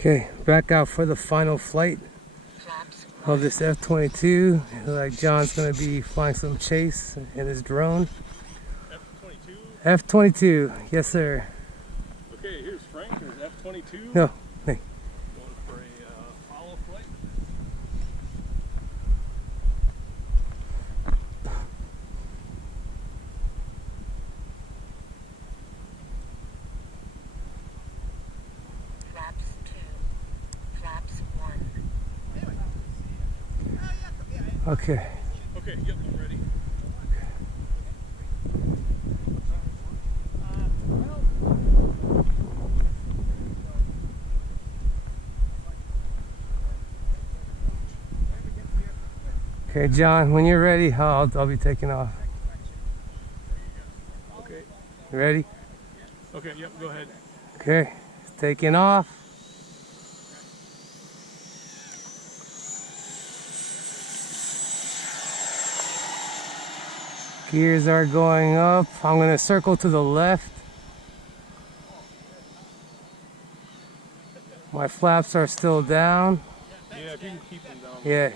Okay, back out for the final flight of this F-22. Like John's gonna be flying some chase in his drone. F-22? F-22, yes sir. Okay, here's Frank, there's F-22. No, hey. Going for a follow flight. Flaps 2, flaps 1. Okay. Okay, yep, I'm ready. Okay, John, when you're ready, I'll be taking off. Okay. You ready? Okay, yep, go ahead. Okay, taking off. Gears are going up. I'm going to circle to the left. My flaps are still down. Yeah, if you can keep them down. Yeah.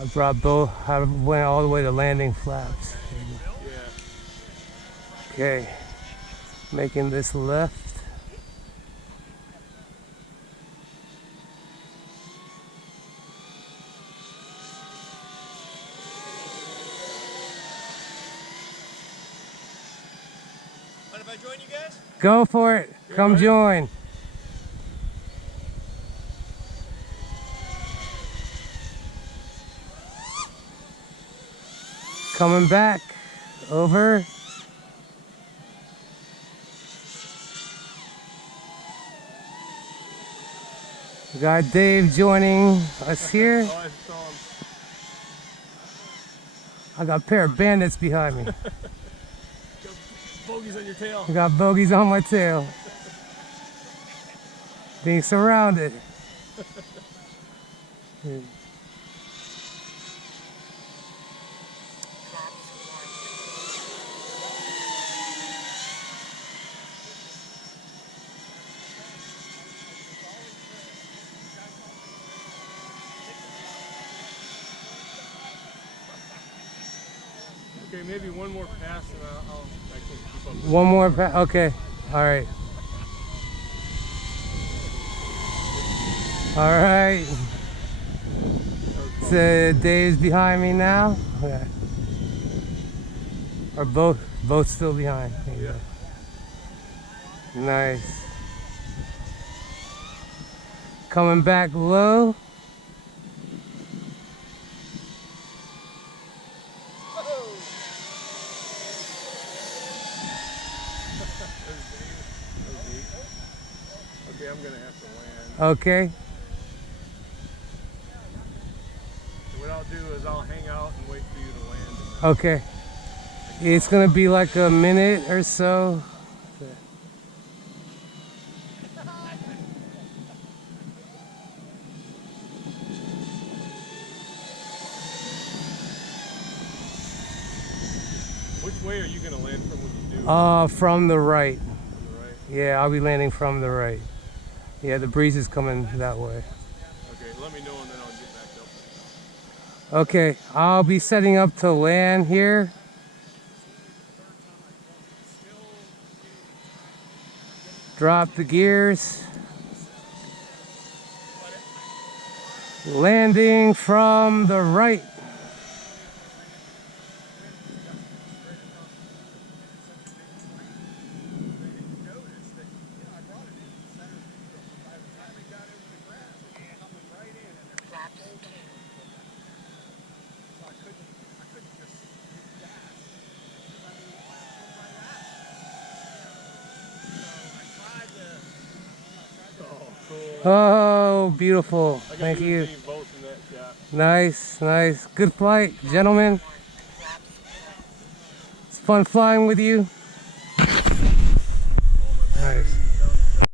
I brought both. I went all the way to landing flaps. Yeah. Okay, making this left. Mind if I join you guys? Go for it. Come join. Coming back. Over. We got Dave joining us here. Oh, I saw him. I got a pair of bandits behind me. Got bogeys on your tail. I got bogeys on my tail. Being surrounded. Okay, maybe one more pass and I can keep up. One more pass. Okay. All right. All right. So Dave's behind me now. Okay. Or both still behind. Yeah. Nice. Coming back low. Okay, I'm gonna have to land. Okay. So what I'll do is I'll hang out and wait for you to land. Okay. It's gonna be like a minute or so. Which way are you gonna land from when you do? From the right. From the right? Yeah, I'll be landing from the right. Yeah, the breeze is coming that way. Okay, let me know and then I'll get back up. Okay, I'll be setting up to land here. Drop the gears. Landing from the right. Oh, beautiful. Thank you. Nice, nice. Good flight, gentlemen. It's fun flying with you.